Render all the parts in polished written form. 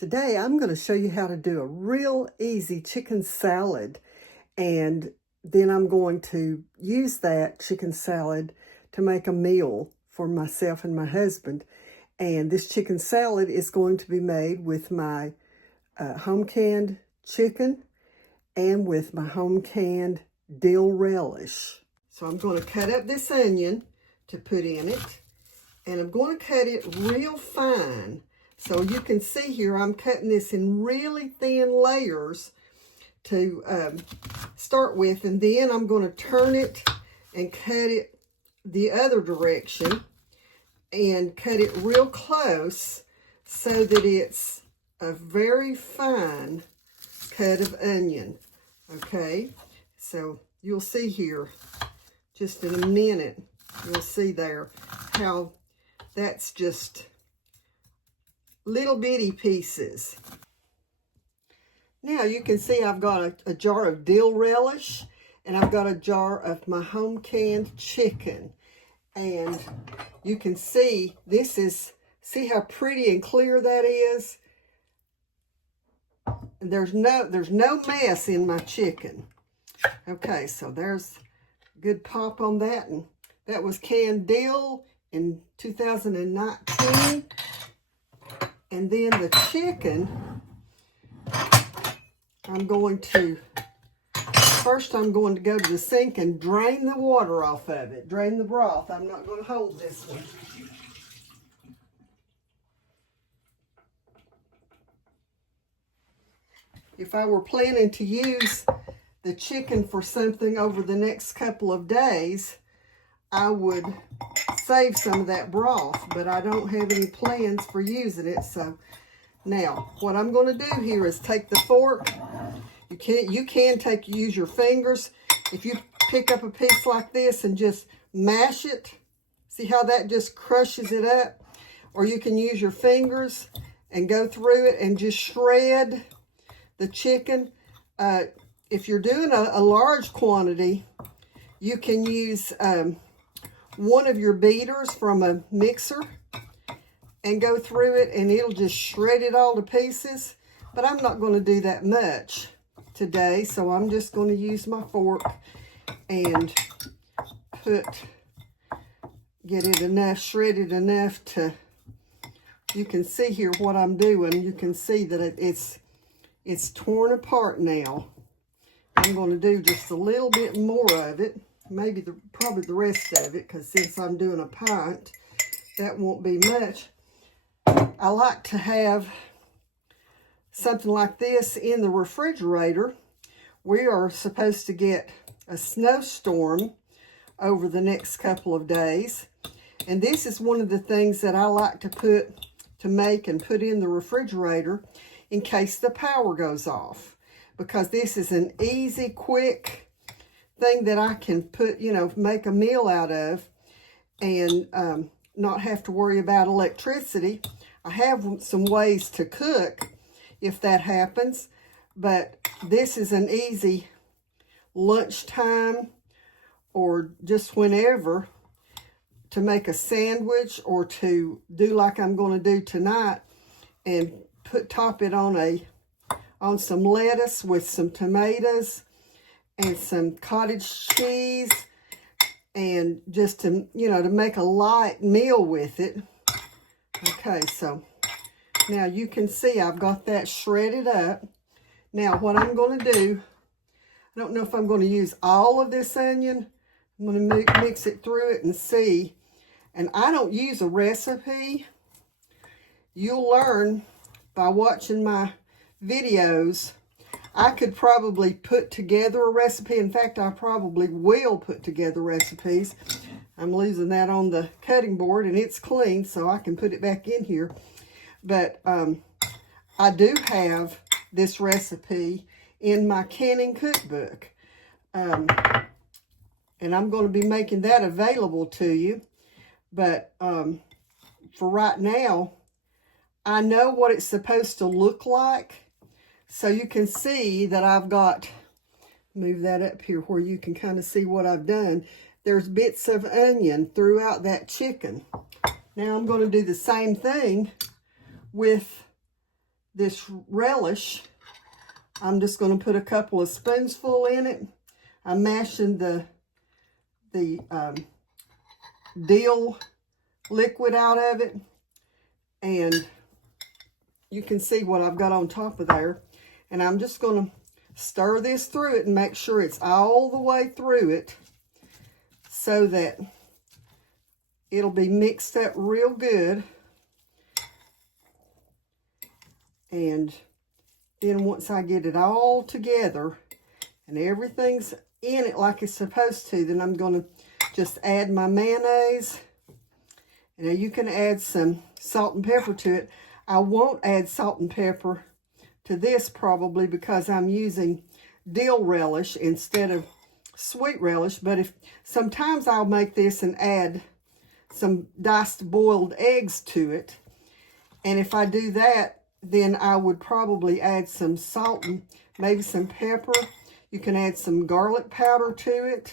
Today I'm going to show you how to do a real easy chicken salad, and then I'm going to use that chicken salad to make a meal for myself and my husband. And this chicken salad is going to be made with my home canned chicken and with my home canned dill relish. So I'm going to cut up this onion to put in it, and I'm going to cut it real fine. So you can see here, I'm cutting this in really thin layers to start with, and then I'm going to turn it and cut it the other direction and cut it real close so that it's a very fine cut of onion. Okay, so you'll see here just in a minute, you'll see there how that's just little bitty pieces. Now you can see I've got a jar of dill relish, and I've got a jar of my home canned chicken. And you can see this is, see how pretty and clear that is? And there's no mess in my chicken. Okay, so there's a good pop on that, and that was canned dill in 2019. And then the chicken, first I'm going to go to the sink and drain the water off of it. Drain the broth. I'm not going to hold this one. If I were planning to use the chicken for something over the next couple of days, I would save some of that broth, but I don't have any plans for using it. So now what I'm going to do here is take the fork. You can use your fingers. If you pick up a piece like this and just mash it, see how that just crushes it up? Or you can use your fingers and go through it and just shred the chicken. If you're doing a large quantity, you can use one of your beaters from a mixer and go through it, and it'll just shred it all to pieces. But I'm not going to do that much today, so I'm just going to use my fork and get it enough, shredded enough to, you can see here what I'm doing. You can see that it's torn apart now. I'm going to do just a little bit more of it. Maybe probably the rest of it, because since I'm doing a pint, that won't be much. I like to have something like this in the refrigerator. We are supposed to get a snowstorm over the next couple of days, and this is one of the things that I like to make and put in the refrigerator in case the power goes off, because this is an easy, quick thing that I can put, make a meal out of, and not have to worry about electricity. I have some ways to cook if that happens, but this is an easy lunchtime or just whenever to make a sandwich, or to do like I'm going to do tonight and top it on some lettuce with some tomatoes and some cottage cheese, and just to make a light meal with it. Okay, so now you can see I've got that shredded up. Now what I'm going to do, I don't know if I'm going to use all of this onion. I'm going to mix it through it and see. And I don't use a recipe. You'll learn by watching my videos. I could probably put together a recipe. In fact, I probably will put together recipes. I'm losing that on the cutting board, and it's clean, so I can put it back in here. But I do have this recipe in my canning cookbook. And I'm going to be making that available to you. But for right now, I know what it's supposed to look like. So you can see that I've got, move that up here where you can kind of see what I've done. There's bits of onion throughout that chicken. Now I'm going to do the same thing with this relish, I'm just going to put a couple of spoonsful in it. I'm mashing the dill liquid out of it, and you can see what I've got on top of there. And I'm just going to stir this through it and make sure it's all the way through it so that it'll be mixed up real good. And then once I get it all together and everything's in it like it's supposed to, then I'm going to just add my mayonnaise. And now you can add some salt and pepper to it. I won't add salt and pepper to this probably because I'm using dill relish instead of sweet relish. But if sometimes I'll make this and add some diced boiled eggs to it. And if I do that, then I would probably add some salt and maybe some pepper. You can add some garlic powder to it.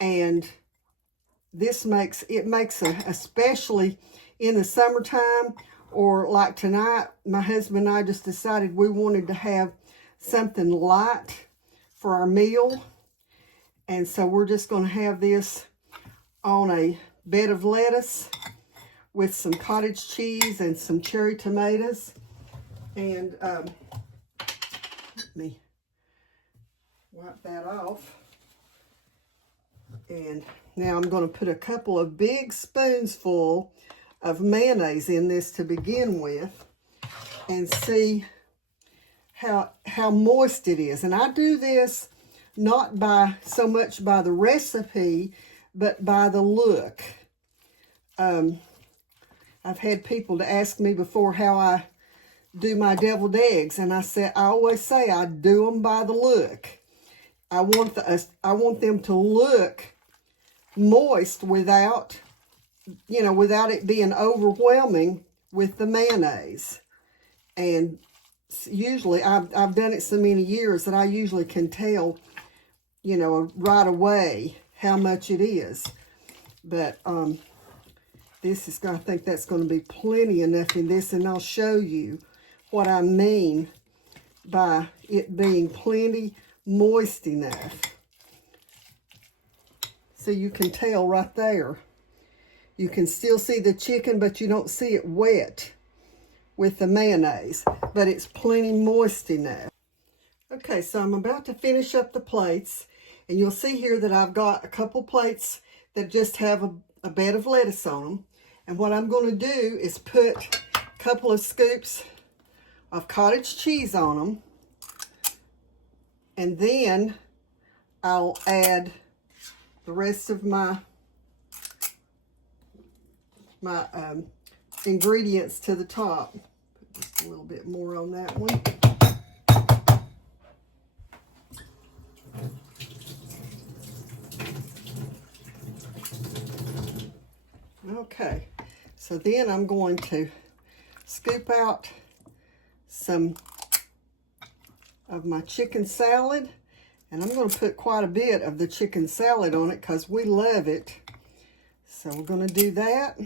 And this makes especially in the summertime, or like tonight, my husband and I just decided we wanted to have something light for our meal. And so we're just going to have this on a bed of lettuce with some cottage cheese and some cherry tomatoes. And let me wipe that off. And now I'm going to put a couple of big spoonsful of mayonnaise in this to begin with and see how moist it is. And I do this not by so much by the recipe, but by the look. I've had people to ask me before how I do my deviled eggs, and I always say I do them by the look. I want them to look moist without it being overwhelming with the mayonnaise. And usually I've done it so many years that I usually can tell, right away how much it is. But I think that's going to be plenty enough in this, and I'll show you what I mean by it being plenty moist enough. So you can tell right there. You can still see the chicken, but you don't see it wet with the mayonnaise, but it's plenty moist enough. Okay, so I'm about to finish up the plates, and you'll see here that I've got a couple plates that just have a bed of lettuce on them. And what I'm going to do is put a couple of scoops of cottage cheese on them, and then I'll add the rest of my ingredients to the top. Put just a little bit more on that one. Okay, so then I'm going to scoop out some of my chicken salad, and I'm going to put quite a bit of the chicken salad on it because we love it. So we're going to do that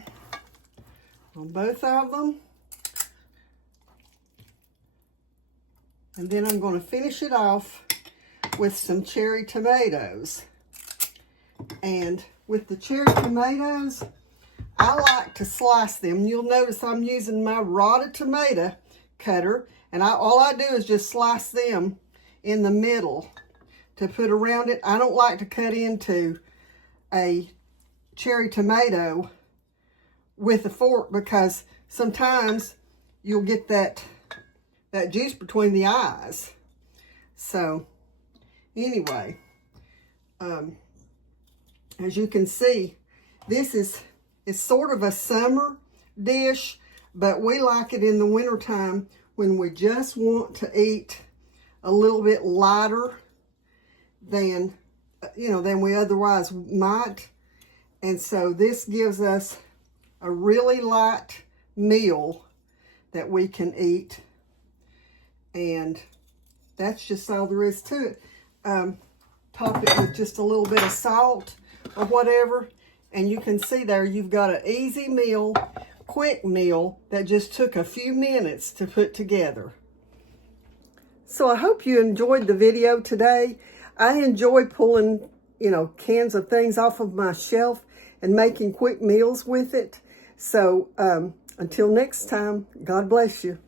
on both of them. And then I'm going to finish it off with some cherry tomatoes. And with the cherry tomatoes, I like to slice them. You'll notice I'm using my rotted tomato cutter, and all I do is just slice them in the middle to put around it. I don't like to cut into a cherry tomato with a fork because sometimes you'll get that juice between the eyes. So anyway, as you can see, this is sort of a summer dish, but we like it in the wintertime when we just want to eat a little bit lighter than we otherwise might. And so this gives us a really light meal that we can eat. And that's just all there is to it. Top it with just a little bit of salt or whatever. And you can see there you've got an easy meal quick meal that just took a few minutes to put together. So I hope you enjoyed the video today. I enjoy pulling, cans of things off of my shelf and making quick meals with it. So until next time, God bless you.